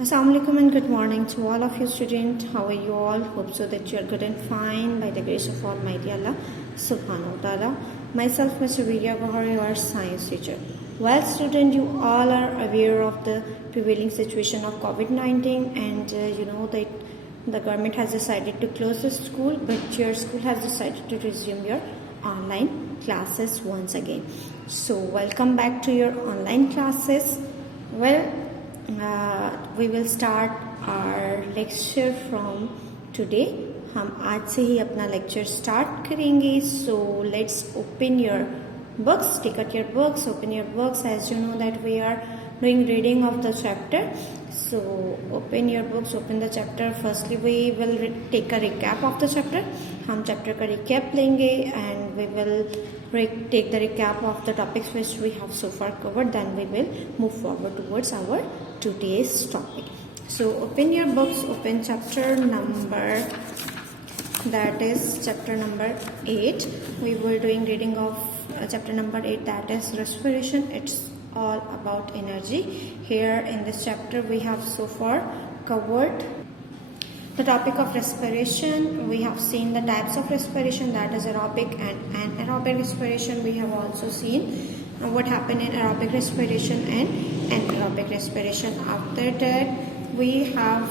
Assalamualaikum and good morning to all of you students. How are you all? Hope so that you are good and fine by the grace of Almighty Allah Subhanahu wa Ta'ala. Myself, Mr. Vidya Gahar, your science teacher. Well, student, you all are aware of the prevailing situation of COVID-19 and you know that the government has decided to close the school, but your school has decided to resume your online classes once again. So, welcome back to your online classes. Well, we will start our lecture from today. हम आज से ही अपना lecture start करेंगे. So let's open your books, take out your books, open your books. As you know that we are doing reading of the chapter, so open your books, open the chapter. Firstly we will take a recap of the chapter. हम chapter का recap लेंगे and we will take the recap of the topics which we have so far covered. Then we will move forward towards our today's topic. So open your books, open chapter number, that is chapter number 8. We were doing reading of chapter number 8, that is respiration. It's all about energy. Here in this chapter we have so far covered the topic of respiration. We have seen the types of respiration, that is aerobic and anaerobic respiration. We have also seen what happened in aerobic respiration and anaerobic respiration. After that we have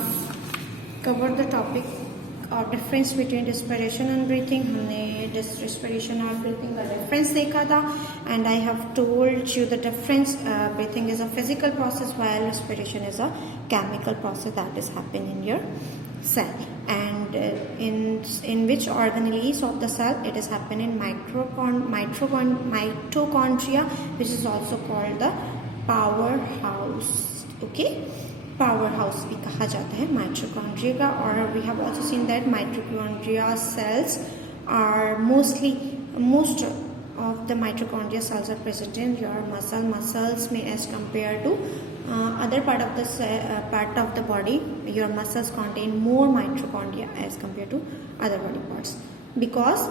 covered the topic और difference between respiration and breathing. हमने respiration और breathing का difference देखा था and I have told you the difference. Breathing is a physical process while respiration is a chemical process that is happen in your cell, and in which organelles of the cell it is happen in mitochondria, which is also called the powerhouse. Okay, powerhouse भी कहा जाता है mitochondria का. और we have also seen that mitochondria cells are most of the mitochondria cells are present in your muscles में as compare to other part of the body. Your muscles contain more mitochondria as compared to other body parts because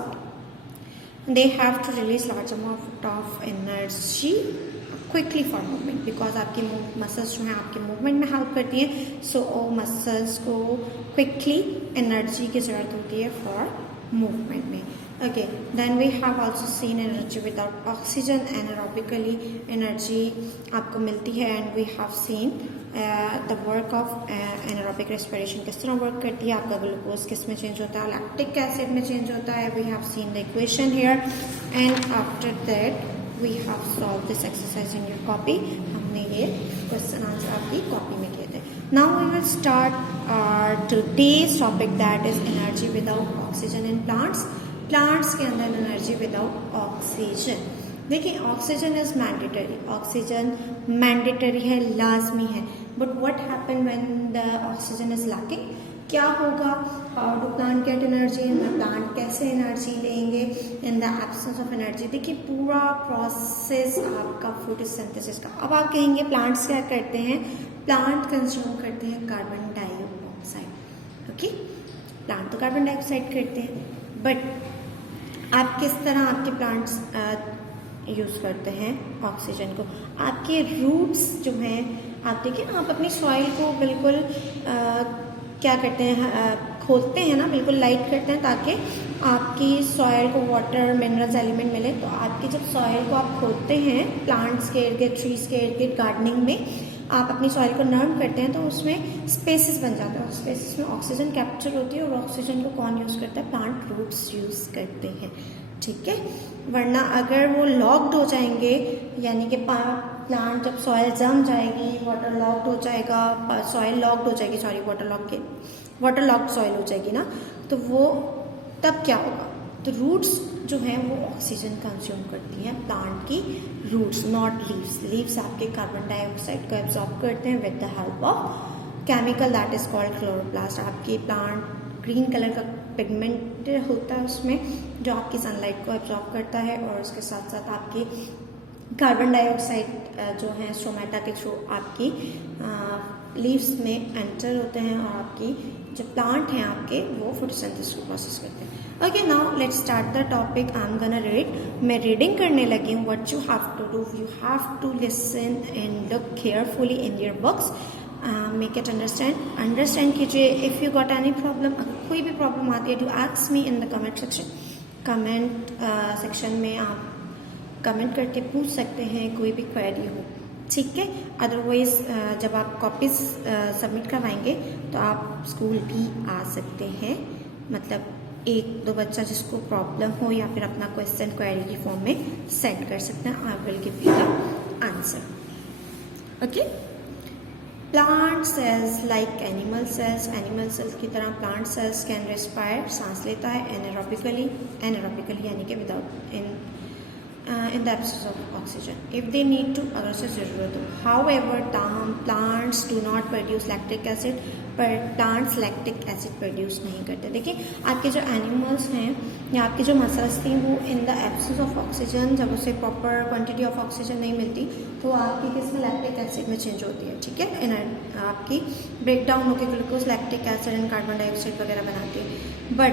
they have to release large amount of energy quickly for movement, because आपकी muscles जो हैं आपके movement में help करती हैं. So muscles को quickly energy की ज़रूरत होती है फॉर मूवमेंट में. Okay, then we have also seen energy without oxygen. Anaerobically energy आपको मिलती है and we have seen the work of anaerobic respiration किस तरह वर्क करती है. आपका ग्लूकोज किस में चेंज होता है, लैक्टिक एसिड में चेंज होता है. We have seen the equation here and after that we have solved this exercise in your copy. हमने ये क्वेश्चन आंसर आपकी कॉपी में किए थे. Now we will start our today's topic, that is energy without oxygen in plants. Plants के अंदर energy without oxygen. देखिए, oxygen is mandatory. Oxygen mandatory है, लाजमी है. But what happen when the oxygen is lacking? क्या होगा? How do plant get energy? In the plant कैसे energy लेंगे in the absence of energy? देखिए, पूरा प्रोसेस आपका फोटोसिंथेसिस का. अब आप कहेंगे प्लांट्स क्या करते हैं? प्लांट कंज्यूम करते हैं कार्बन डाइऑक्साइड. ओके, प्लांट तो कार्बन डाइऑक्साइड करते हैं, बट आप किस तरह आपके प्लांट्स यूज़ करते हैं ऑक्सीजन को? आपके रूट्स जो हैं, आप देखिए ना, आप अपनी सॉइल को बिल्कुल क्या करते हैं, खोदते हैं ना, बिल्कुल लाइट करते हैं ताकि आपकी सॉइल को वाटर मिनरल्स एलिमेंट मिले. तो आपकी जब सॉइल को आप खोदते हैं प्लांट्स के इर्द गिर्द, ट्रीज के इर्द गिर्द, गार्डनिंग में आप अपनी सॉइल को नर्म करते हैं तो उसमें स्पेसेस बन जाते हैं. स्पेसेस में ऑक्सीजन कैप्चर होती है और ऑक्सीजन को कौन यूज़ करता है? प्लांट रूट्स यूज़ करते हैं. ठीक है, वरना अगर वो लॉक्ड हो जाएंगे, यानी कि प्लांट जब सॉइल जम जाएगी, वाटर लॉक्ड हो जाएगा, सॉइल लॉक्ड हो जाएगी, सॉरी वाटर लॉक्ड सॉइल हो जाएगी ना, तो वो तब क्या होगा? तो रूट्स जो हैं वो ऑक्सीजन कंज्यूम करती हैं. प्लांट की रूट्स, नॉट लीव्स. लीव्स आपके कार्बन डाइऑक्साइड को एब्जॉर्ब करते हैं with the help of chemical that is called chloroplast. आपके प्लांट ग्रीन कलर का पिगमेंट होता है उसमें, जो आपकी सनलाइट को एब्जॉर्ब करता है और उसके साथ साथ आपके कार्बन डाइऑक्साइड जो है स्टोमेटा के थ्रू आपकी लीव्स में एंटर होते हैं और आपकी जो प्लांट हैं आपके वो फोटोसिंथेसिस को प्रोसेस करते हैं. Okay, now let's start the topic. I am gonna read. मैं रीडिंग करने लगी हूँ. What you have to do, you have to listen and look carefully in your books. Make it understand कीजिए. If you got any problem, अगर कोई भी problem आती है, do ask me in the comment section में आप comment करके पूछ सकते हैं कोई भी क्वेरी हो, ठीक है. अदरवाइज जब आप कॉपीज सबमिट करवाएंगे तो आप स्कूल भी आ सकते हैं, मतलब एक दो बच्चा जिसको प्रॉब्लम हो या फिर अपना क्वेश्चन क्वेरी की फॉर्म में सेंड कर सकते हैं. I will give you the answer. Okay. Plant cells like animal cells की तरह प्लांट सेल्स कैन रेस्पायर, सांस लेता है, एनारोबिकली यानी कि without in the absence of oxygen if they need to, अगर उसे ज़रूरत हो. However, ताहम plants do not produce lactic acid, पर plants lactic acid produce नहीं करते. देखिए आपके जो एनिमल्स हैं या आपकी जो मसल्स थी वो in the absence of oxygen, जब उसे प्रॉपर क्वांटिटी ऑफ ऑक्सीजन नहीं मिलती तो आपकी किसमें लैक्टिक एसिड में चेंज होती है, ठीक है. आपकी ब्रेक डाउन होकर glucose lactic acid and carbon dioxide वगैरह बनाती है. बट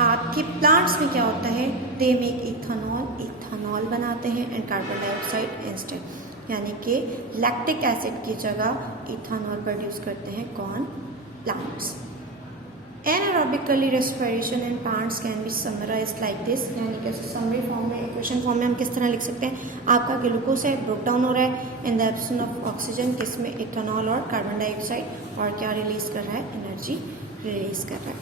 आपके प्लांट्स में क्या होता है, दे मेक इथानॉल बनाते हैं एंड कार्बन डाइऑक्साइड इंस्टेड, यानी कि लैक्टिक एसिड की जगह इथानॉल प्रोड्यूस करते हैं कौन, plants. Anaerobically respiration in plants can be summarised like this, यानी कि समरी फॉर्म में, इक्वेशन फॉर्म में हम किस तरह लिख सकते हैं. आपका ग्लूकोज है, ब्रेक डाउन हो रहा है in the absence of oxygen, किसमें, इथानॉल और कार्बन डाइऑक्साइड, और क्या रिलीज कर रहा है, एनर्जी रिलीज कर रहा है.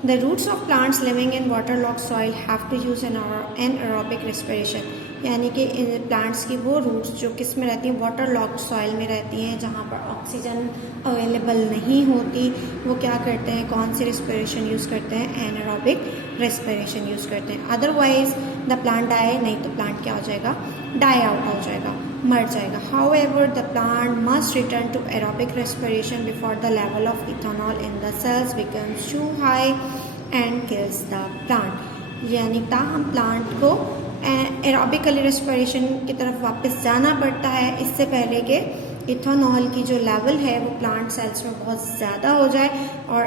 The roots of plants living in waterlogged soil have to use an anaerobic respiration, यानी कि इन प्लांट्स की वो रूट्स जो किस में रहती हैं, वाटरलॉग्ड सॉइल में रहती हैं, जहाँ पर ऑक्सीजन अवेलेबल नहीं होती, वो क्या करते हैं, कौन सी रेस्पिरेशन यूज़ करते हैं, एनारोबिक रेस्पिरेशन यूज़ करते हैं. अदरवाइज द प्लांट डाई, नहीं तो प्लांट क्या हो जाएगा, डाई आउट हो जाएगा, मर जाएगा. However, the plant must return to aerobic respiration before the level of ethanol in the cells becomes too high and kills the plant. यानी ताहम प्लांट को एरोबिकली रेस्पिरेशन की तरफ वापस जाना पड़ता है इससे पहले कि इथेनॉल की जो लेवल है वो प्लांट सेल्स में बहुत ज़्यादा हो जाए, और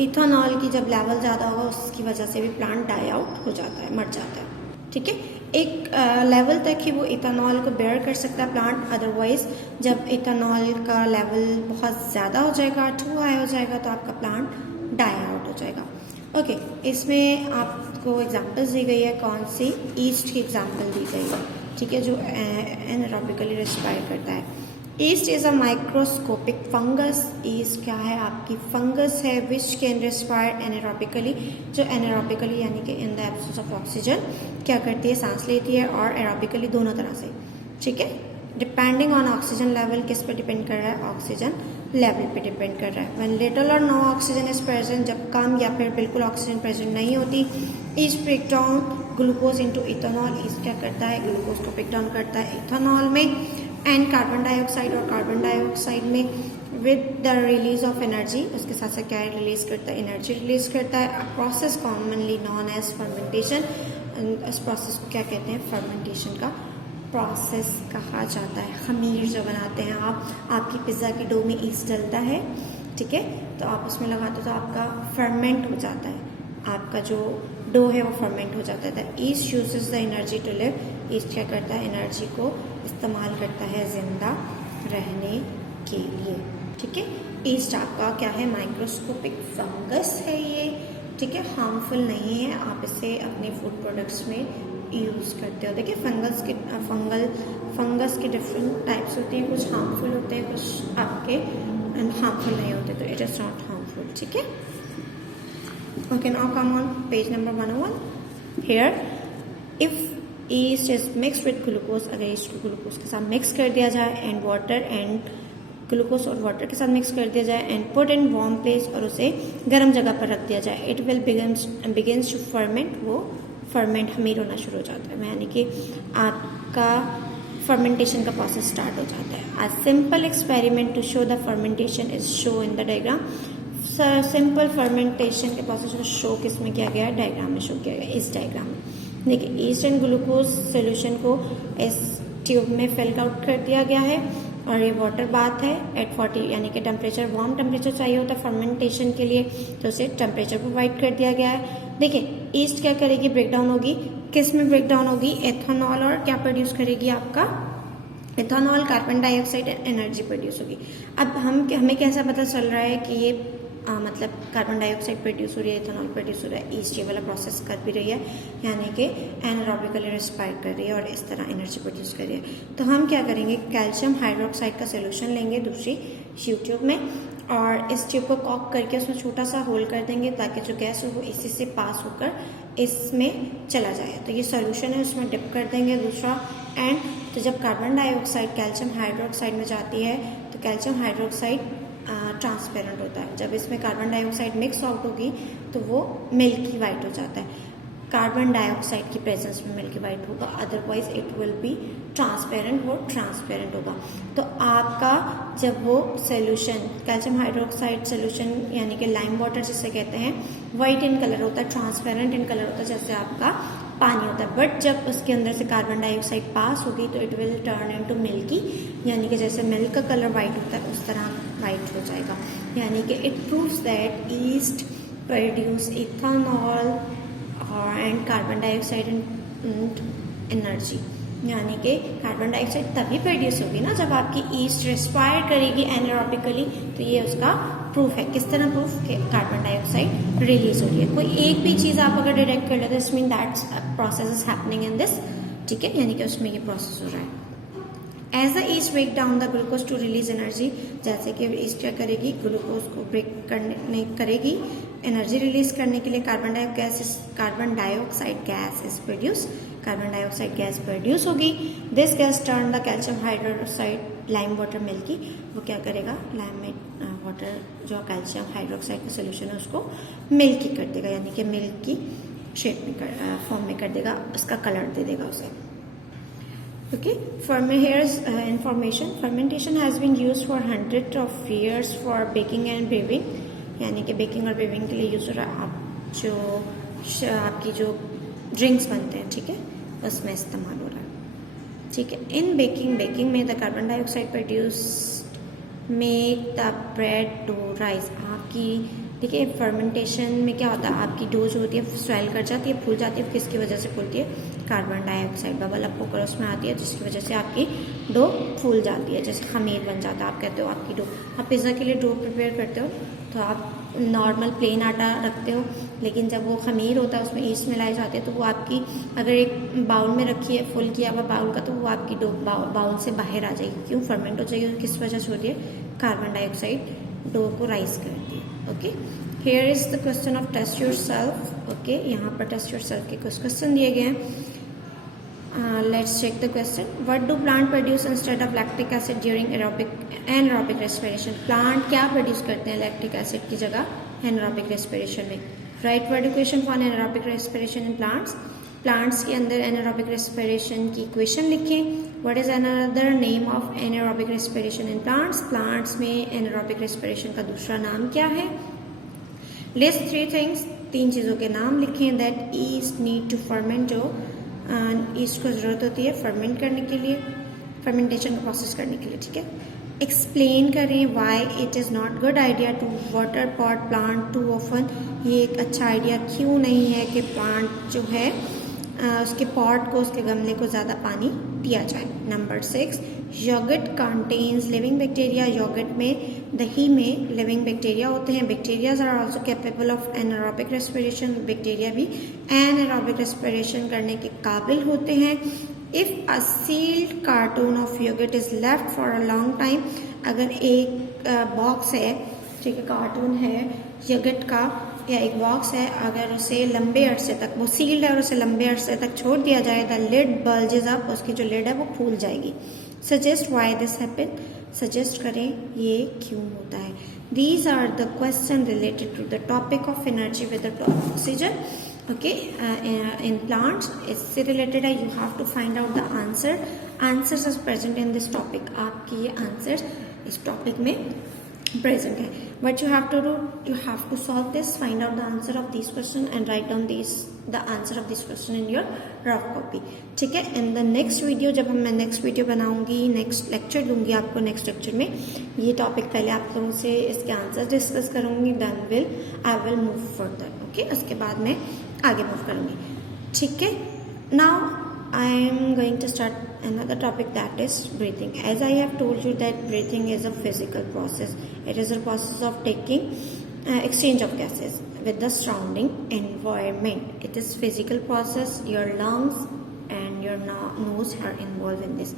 इथेनॉल की जब लेवल ज़्यादा होगा उसकी वजह से भी प्लांट डाई आउट हो जाता है, मर जाता है, ठीक है. एक लेवल तक ही वो इथेनॉल को बेयर कर सकता है प्लांट, अदरवाइज जब इथेनॉल का लेवल बहुत ज़्यादा हो जाएगा, टू हाई हो जाएगा, तो आपका प्लांट डाई आउट हो जाएगा. ओके. इसमें आपको एग्जांपल्स दी गई है, कौन सी, ईस्ट की एग्जांपल दी गई है, ठीक है, जो एनारोबिकली रेस्पायर करता है. East is a microscopic fungus. East क्या है, आपकी फंगस है, विच कैन रेस्पायर एनारोबिकली, जो एनारोबिकली यानी कि in the absence of oxygen क्या करती है, सांस लेती है, और एरोबिकली दोनों तरह से, ठीक है. डिपेंडिंग ऑन ऑक्सीजन लेवल, किस पे डिपेंड कर रहा है, ऑक्सीजन लेवल पे डिपेंड कर रहा है. व्हेन लिटिल और नो ऑक्सीजन इज प्रेजेंट, जब कम या फिर बिल्कुल ऑक्सीजन प्रेजेंट नहीं होती, yeast break down glucose into ethanol. Yeast क्या करता है, ग्लूकोज को ब्रेक डाउन करता है इथेनॉल में, एंड कार्बन डाइऑक्साइड, और कार्बन डाइऑक्साइड में with the release of energy, उसके साथ साथ क्या रिलीज करता है, एनर्जी रिलीज करता है. A process commonly known as fermentation. इस प्रोसेस को क्या कहते हैं, फर्मेंटेशन का प्रोसेस कहा जाता है. खमीर जो बनाते हैं आप, आपकी पिज़्ज़ा की डो में ईस्ट डलता है, ठीक है, तो आप उसमें लगाते हो तो आपका फर्मेंट हो जाता है, आपका जो डो है वो फर्मेंट हो जाता है. Yeast uses the energy to live. Yeast क्या करता है, एनर्जी को इस्तेमाल करता है जिंदा रहने के लिए, ठीक है. ईस्ट आपका क्या है, माइक्रोस्कोपिक फंगस है ये, ठीक है, हार्मफुल नहीं है, आप इसे अपने फूड प्रोडक्ट्स में यूज़ करते हो. देखिए फंगस के डिफरेंट टाइप्स होते हैं, कुछ हार्मफुल होते हैं, कुछ आपके हार्मफुल नहीं होते, तो इट इज़ नॉट हार्मफुल, ठीक है. Okay, now come on page number 101. Here if yeast is mixed with glucose, अगर ईस्ट को ग्लूकोज के साथ मिक्स कर दिया जाए, एंड वाटर, एंड ग्लूकोज और वाटर के साथ मिक्स कर दिया जाए, and put in warm place, और उसे गर्म जगह पर रख दिया जाए, it will begins to ferment. वो फर्मेंट खमीर होना शुरू हो जाता है, यानी कि आपका फर्मेंटेशन का प्रोसेस स्टार्ट हो जाता है. A simple experiment to show the fermentation is show in the diagram. Simple fermentation के प्रोसेस को शो किस में किया गया है, डायग्राम में शो किया गया है, इस डायग्राम में. देखिए ईस्ट एंड ग्लूकोज सोल्यूशन को इस ट्यूब में फिल आउट कर दिया गया है, और ये वाटर बाथ है एट 40, यानी कि टेम्परेचर, वार्म टेम्परेचर चाहिए होता है फर्मेंटेशन के लिए, तो उसे टेम्परेचर प्रोवाइड कर दिया गया है. देखिए ईस्ट क्या करेगी, ब्रेक डाउन होगी, किस में ब्रेक डाउन होगी, एथेनॉल, और क्या प्रोड्यूस करेगी, आपका ethanol, carbon dioxide energy produce होगी। अब हमें कैसा पता चल रहा है कि ये मतलब कार्बन डाइऑक्साइड प्रोड्यूस हो रही है, इथेनॉल प्रोड्यूस हो रहा है, ईस्ट ये वाला प्रोसेस कर भी रही है, यानी कि एनारोबिकली रेस्पायर कर रही है और इस तरह एनर्जी प्रोड्यूस कर रही है। तो हम क्या करेंगे, कैल्शियम हाइड्रोक्साइड का सोल्यूशन लेंगे दूसरी ट्यूब में, और इस ट्यूब को कॉक करके उसमें छोटा सा होल कर देंगे ताकि जो गैस हो वो इसी से पास होकर इसमें चला जाए। तो ये सोल्यूशन है, उसमें डिप कर देंगे दूसरा एंड। तो जब कार्बन डाइऑक्साइड कैल्शियम हाइड्रोक्साइड में जाती है तो कैल्शियम हाइड्रोक्साइड ट्रांसपेरेंट होता है। जब इसमें कार्बन डाइऑक्साइड मिक्स आउट होगी तो वो मिल्की वाइट हो जाता है, कार्बन डाइऑक्साइड की प्रेजेंस में मिल्की वाइट होगा, otherwise it will be transparent, वो ट्रांसपेरेंट होगा। तो आपका जब वो सोल्यूशन कैल्शियम हाइड्रोक्साइड सोल्यूशन यानी कि लाइम वाटर जिसे कहते हैं, वाइट इन कलर होता है, ट्रांसपेरेंट इन कलर होता है जैसे आपका पानी होता है। बट जब उसके अंदर से कार्बन डाइऑक्साइड पास होगी तो it will turn into milky, यानी कि जैसे मिल्क का कलर वाइट होता है उस तरह वाइट हो जाएगा। यानी कि it proves that east produce ethanol and carbon dioxide and energy, यानी कि कार्बन डाइऑक्साइड तभी प्रोड्यूस होगी ना जब आपकी ईस्ट रेस्पायर करेगी एनारोबिकली। तो ये उसका प्रूफ है। किस तरह प्रूफ, कि कार्बन डाइऑक्साइड रिलीज हो रही है। कोई एक भी चीज आप अगर डिटेक्ट कर लेते हैं, this mean that's process is happening in this, ठीक है, यानी कि उसमें ये प्रोसेस हो रहा है। As the yeast break down the glucose to release energy, जैसे कि ईस्ट क्या करेगी, ग्लूकोज को ब्रेक करने करेगी एनर्जी रिलीज करने के लिए, carbon dioxide gas is produce, carbon dioxide gas produce होगी। This gas turn the calcium hydroxide lime water milky, वो क्या करेगा, लाइम वाटर जो कैल्शियम हाइड्रोक्साइड का सोल्यूशन है उसको मिल्की कर देगा, यानी कि मिल्क की शेप में फॉर्म में कर देगा, उसका कलर दे देगा उसे। Okay, here's information. Fermentation has been used for hundreds of years for baking and brewing, यानी कि बेकिंग और ब्रेविंग के लिए यूज हो रहा है। आपकी जो ड्रिंक्स बनते हैं, ठीक है, उसमें इस्तेमाल हो रहा है, ठीक है। इन बेकिंग में the carbon dioxide produce make the bread dough rise. आपकी देखिए फर्मेंटेशन में क्या होता है, आपकी डो जो होती है स्वेल कर जाती है, फूल जाती है। किसकी वजह से फूलती है, कार्बन डाइऑक्साइड बबल अप होकर उसमें आती है, जिसकी वजह से आपकी डो फूल जाती है, जैसे खमीर बन जाता है। आप कहते हो आपकी डो, आप पिज़्ज़ा के लिए डो प्रिपेयर करते हो तो आप नॉर्मल प्लेन आटा रखते हो, लेकिन जब वो खमीर होता है उसमें ईस्ट मिलाई जाती है, तो वो आपकी अगर एक बाउल में रखी है फुल किया हुआ बाउल का, तो वो आपकी डो बाउल से बाहर आ जाएगी। क्यों फर्मेंट हो जाएगी, किस वजह से होती है, कार्बन डाइऑक्साइड डो को राइज करती है। Okay, here is the question of test yourself. Okay, यहाँ पर टेस्ट योर सेल्फ के कुछ क्वेश्चन दिए गए हैं। Let's check the question. What do plant produce instead of lactic acid during anaerobic respiration. Plant क्या प्रोड्यूस करते हैं लैक्टिक एसिड की जगह एनारोबिक रेस्पिरेशन में। Write word equation for anaerobic respiration in plants. Plants के अंदर एनारोबिक रेस्पिरेशन की equation लिखें। What is another name of anaerobic respiration in plants. Plants में एनारोबिक रेस्पिरेशन का दूसरा नाम क्या है। लिस्ट 3 थिंग्स, 3 चीज़ों के नाम लिखें that yeast need to ferment, जो ईस्ट को ज़रूरत होती है फर्मेंट करने के लिए, फर्मेंटेशन का प्रोसेस करने के लिए, ठीक है। एक्सप्लेन करें why it is not good idea to water pot plant too often. ये एक अच्छा आइडिया क्यों नहीं है कि प्लांट जो है उसके पॉट को, उसके गमले को ज़्यादा पानी दिया जाए। Number 6, yogurt contains living bacteria. Yogurt में, दही में लिविंग बैक्टीरिया होते हैं। Bacterias are also capable of anaerobic respiration. Bacteria भी एनारोबिक रेस्पिरेशन करने के काबिल होते हैं। If a sealed carton of yogurt is left for a long time, अगर एक बॉक्स है, ठीक है, कार्टून है योगर्ट का या एक बॉक्स है, अगर उसे लंबे अरसे तक, वो सील्ड है और उसे लंबे अरसे तक छोड़ दिया जाए, द लिड बल्जेस अप, उसकी जो लिड है वो फूल जाएगी। Suggest why this happen, suggest करें ये क्यों होता है। These are the question related to the topic of energy with oxygen. Okay, in plants इससे रिलेटेड है। You have to find out the answer. Answers is present in this topic. आपके ये आंसर्स इस टॉपिक में present है। What you have to do, you have to solve this, find out the answer of these question and write down the answer of this question in your rough copy, ठीक है। in the next video, जब मैं next video बनाऊंगी, next lecture दूंगी आपको, next lecture में ये topic पहले आप लोगों से इसके आंसर डिस्कस करूंगी, then I will move further. Okay, उसके बाद मैं आगे मूव करूंगी, ठीक है। Now I am going to start another topic, that is breathing. As I have told you that breathing is a physical process. It is a process of taking exchange of gases with the surrounding environment. It is physical process. Your lungs and your nose are involved in this.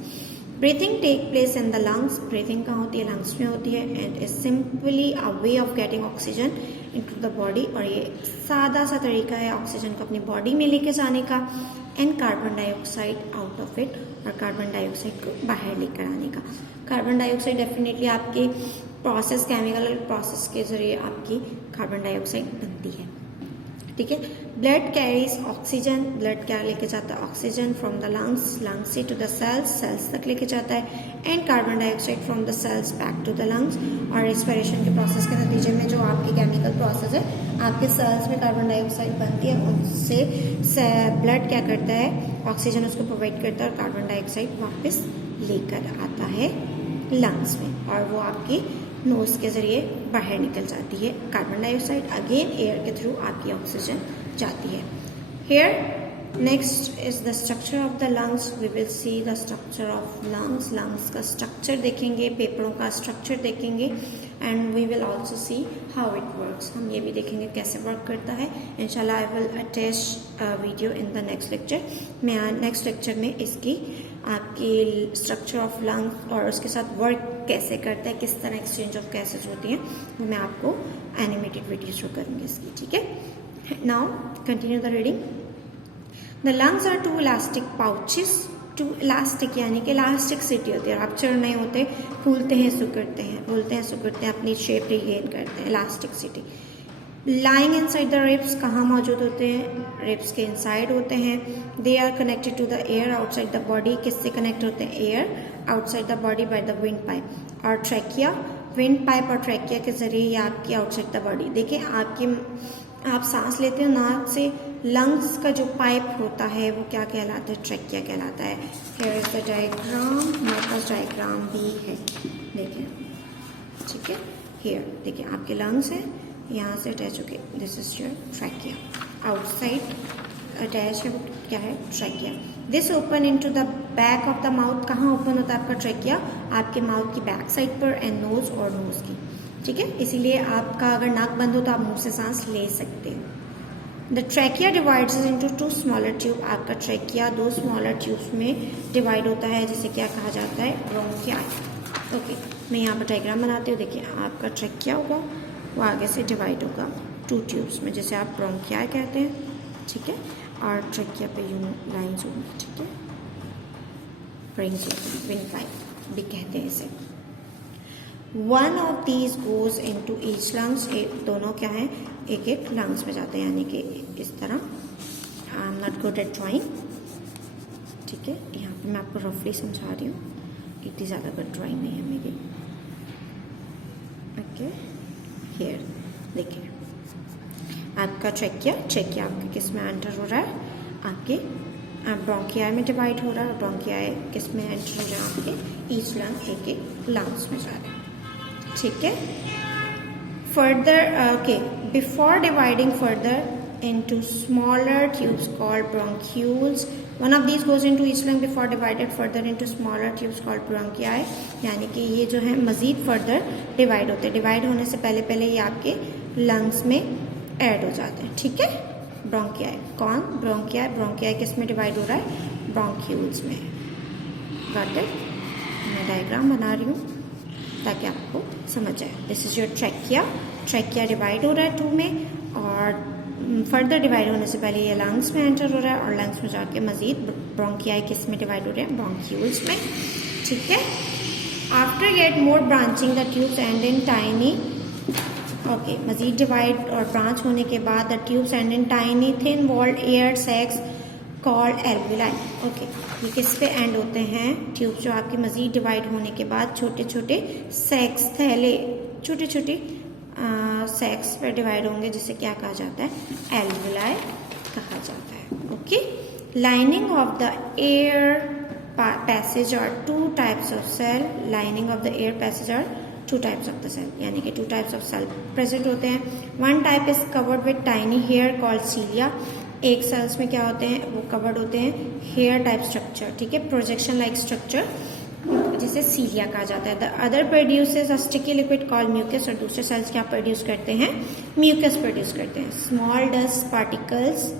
Breathing take place in the lungs. Breathing कहाँ होती है? lungs में होती है, and is simply a way of getting oxygen into the body. और ये सादा सा तरीका है ऑक्सीजन को अपनी बॉडी में लेके जाने का, and carbon dioxide out of it, और कार्बन डाइऑक्साइड को बाहर लेकर आने का. कार्बन डाइऑक्साइड डेफिनेटली आपके प्रोसेस, केमिकल प्रोसेस के जरिए आपकी कार्बन डाइऑक्साइड बनती है. ठीक है. Blood carries oxygen. ब्लड क्या लेके जाता है? Oxygen from the lungs, lungs से टू द सेल्स, सेल्स तक लेके जाता है, and carbon dioxide from the cells back to the lungs. और रेस्पिरेशन के प्रोसेस के नतीजे में जो आपकी केमिकल प्रोसेस है, आपके सेल्स में कार्बन डाइऑक्साइड बनती है, उससे ब्लड क्या करता है? ऑक्सीजन उसको प्रोवाइड करता है और कार्बन डाइऑक्साइड वापस लेकर आता है लंग्स में, और वो आपकी नोज के जरिए बाहर निकल जाती है. कार्बन डाइऑक्साइड अगेन एयर के थ्रू आपकी ऑक्सीजन जाती है. Here next is the structure of the lungs. We will see the structure of lungs. Lungs का स्ट्रक्चर देखेंगे, फेफड़ों का स्ट्रक्चर देखेंगे, and we will also see how it works. हम ये भी देखेंगे कैसे वर्क करता है. इंशाल्लाह I will attach video in the next lecture. मैं नेक्स्ट लेक्चर में इसकी आपकी स्ट्रक्चर ऑफ लंग्स और उसके साथ वर्क कैसे करता है, किस तरह एक्सचेंज ऑफ गैसेज होती हैं, वो मैं आपको एनिमेटेड वीडियो शो करूंगी इसकी. ठीक है. Now continue the reading. The lungs are two elastic pouches. Two elastic यानी कि इलास्टिसिटी होती है, रप्चर नहीं होते, फूलते हैं, सुकड़ते हैं, फूलते हैं, सुकड़ते हैं, अपनी शेप रिगेन करते हैं. Elasticity. Lying inside the ribs. कहाँ मौजूद होते हैं? रिब्स के इनसाइड होते हैं. They are connected to the air outside the body. किससे कनेक्ट होते हैं? Air outside the body by the windpipe. और ट्रैकिया, विंड पाइप और ट्रैकिया के जरिए ये आपकी आउटसाइड द बॉडी. देखिए आप सांस लेते हो नाक से, लंग्स का जो पाइप होता है वो क्या कहलाता है? ट्रैकिया कहलाता है. Here is the diagram. हमारे पास डायग्राम भी है, देखिए. ठीक है. हियर देखिए आपके लंग्स है, यहाँ से अटैच हो गए. This is your trachea. Outside attach है, वो क्या है? Trachea. This open into the back of the mouth. कहाँ ओपन होता है आपका ट्रैकिया? आपके माउथ की बैक साइड पर, एंड नोज और नोज की. ठीक है. इसीलिए आपका अगर नाक बंद हो तो आप मुंह से सांस ले सकते हो. The trachea divides into two smaller tube. आपका ट्रैकिया दो स्मॉलर ट्यूब्स में डिवाइड होता है, जिसे क्या कहा जाता है? ब्रोंकियाई. ओके. मैं यहाँ पर डायग्राम बनाती हूँ. देखिए आपका ट्रैकिया होगा, वो आगे से डिवाइड होगा टू ट्यूब्स में, जिसे आप ब्रोंकियाई कहते हैं. ठीक है. और ट्रैकिया पे यूं लाइंस होंगी. ठीक है. विंड पाइप भी कहते हैं इसे. One of these goes into each lungs. दोनों क्या है? एक एक लंग्स में जाते हैं, यानी कि इस तरह. I am not good at drawing. ठीक है. यहाँ पे मैं आपको रफली समझा रही हूँ, इतनी ज़्यादा गुड ड्राइंग नहीं है मेरी. ओके. हियर देखिए आपका ट्रैकिया आपके किस में एंटर हो रहा है? आपके ब्रोंकियाई में डिवाइड हो रहा है. ब्रोंकियाई किस में एंटर हो रहा है? आपके ईच लंग एक एक लंग्स में जा रहे हैं. ठीक है. Further okay, before dividing further into smaller tubes called bronchioles. One of these goes into each lung before divided further into smaller tubes called bronchi. यानी कि ये जो है मजीद फर्दर डिवाइड होते हैं. डिवाइड होने से पहले पहले ये आपके लंग्स में ऐड हो जाते हैं. ठीक है. ब्रोंकियाई. कौन? ब्रोंकियाई किस में डिवाइड हो रहा है? ब्रोंक्यूल्स में. Got it? मैं डायग्राम बना रही हूँ ताकि आपको समझ आए. This is your trachea divide हो रहा है टू में, और फर्दर डिवाइड होने से पहले ये लंग्स में एंटर हो रहा है, और लंग्स में जाके मजीद ब्रोंकियाई किस में डिवाइड हो रहे हैं? ब्रोंक्यूल्स में. ठीक है. After get more branching the tubes end in tiny. Okay. मजीद डिवाइड और ब्रांच होने के बाद the tubes end in tiny thin walled air sacs called alveoli. Okay. ये किस पे एंड होते हैं? ट्यूब जो आपके मजीद डिवाइड होने के बाद छोटे छोटे सैक्स, थैले, छोटे छोटे सैक्स पर डिवाइड होंगे, जिसे क्या कहा जाता है? एल्विलाई कहा जाता है. Okay. Lining of the air passage are two types of cell. Lining of the air passage are two types of the cell, यानी कि two types of cell present होते हैं. One type is covered with tiny hair called cilia. एक cells में क्या होते हैं, वो कवर्ड होते हैं हेयर टाइप स्ट्रक्चर, ठीक है, प्रोजेक्शन लाइक स्ट्रक्चर, जिसे सीलिया कहा जाता है। The other produces a sticky liquid called mucus, और दूसरे सेल्स क्या प्रोड्यूस करते हैं, म्यूकस प्रोड्यूस करते हैं, स्मॉल डस्ट पार्टिकल्स।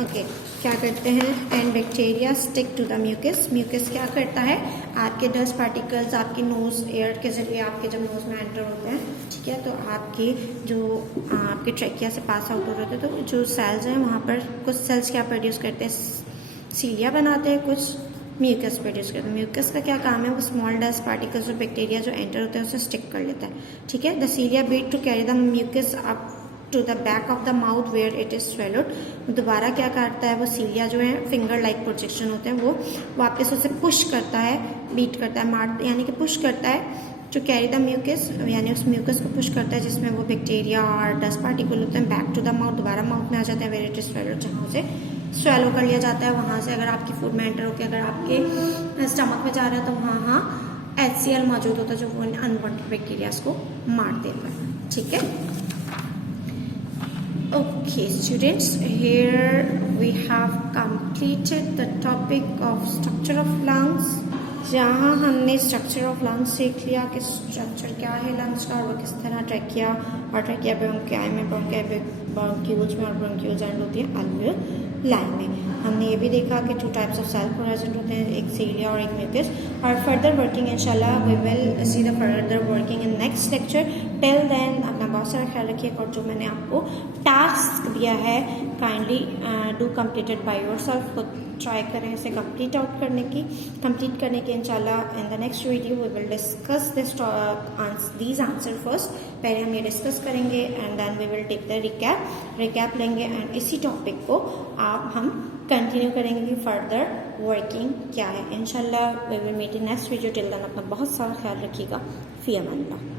ओके, क्या करते हैं, and bacteria stick to the mucus. Mucus क्या करता है, आपके डस्ट पार्टिकल्स आपके नोज एयर के जरिए आपके जब नोज में एंटर होते हैं, ठीक है, तो आपके जो आपके ट्रैकिया से पास आउट हो रहे थे, तो जो सेल्स हैं वहाँ पर कुछ सेल्स क्या प्रोड्यूस करते हैं, सीलिया बनाते हैं, कुछ म्यूकस प्रोड्यूस करते हैं। म्यूकस का क्या काम है, वो स्मॉल डस्ट पार्टिकल्स और बैक्टीरिया जो एंटर होते हैं उसे स्टिक कर लेता है, ठीक है। The cilia beat to carry the mucus up to the back of the mouth where it is swallowed. दोबारा क्या करता है, वो सीलिया जो है फिंगर लाइक प्रोजेक्शन होते हैं, वो वापस उसे पुश करता है, बीट करता है, मार यानी कि पुश करता है, जो कैरी द म्यूकस यानी उस म्यूकस को पुश करता है जिसमें वो बैक्टीरिया और डस्ट पार्टिकल होते हैं, बैक टू द माउथ, दोबारा माउथ में आ जाते हैं, वेयर इट इज स्वेलोड, जहाँ उसे स्वेलो कर लिया जाता है। वहाँ से अगर आपकी फूड में एंटर होकर अगर आपके स्टमक में जा रहा है तो वहाँ HCl मौजूद होता है जो वो अनवांटेड बैक्टीरियाज को मार देता है, ठीक है। Okay students, here we have completed the topic of structure of lungs, जहाँ हमने स्ट्रक्चर ऑफ लंग्स सीख लिया कि स्ट्रक्चर क्या है लंग्स का, और वो किस तरह ट्रैकिया और ट्रैकिया ब्रोंकियाई में, ब्रोंक्यूल्स में, और ब्रोंक्यूल्स एंड होती है अल्वियोलाई में। हमने ये भी देखा कि 2 टाइप्स ऑफ सेल प्रेजेंट होते हैं, एक सीलिया और एक म्यूकस। और फर्दर वर्किंग इंशाल्लाह we will see the further working in next lecture. Till then अपना बहुत सारा ख्याल रखिए, और जो मैंने आपको टास्क दिया है kindly do completed by yourself, खुद ट्राई करें इसे कंप्लीट करने के इंशाल्लाह in the next video we will discuss these answer first. पहले हम ये डिस्कस करेंगे and then we will take the recap लेंगे, एंड इसी टॉपिक को हम कंटिन्यू करेंगे फर्दर वर्किंग क्या है। इंशाल्लाह we will meet in next video. Till then अपना बहुत सारा ख्याल रखिएगा। फी अमान अल्लाह।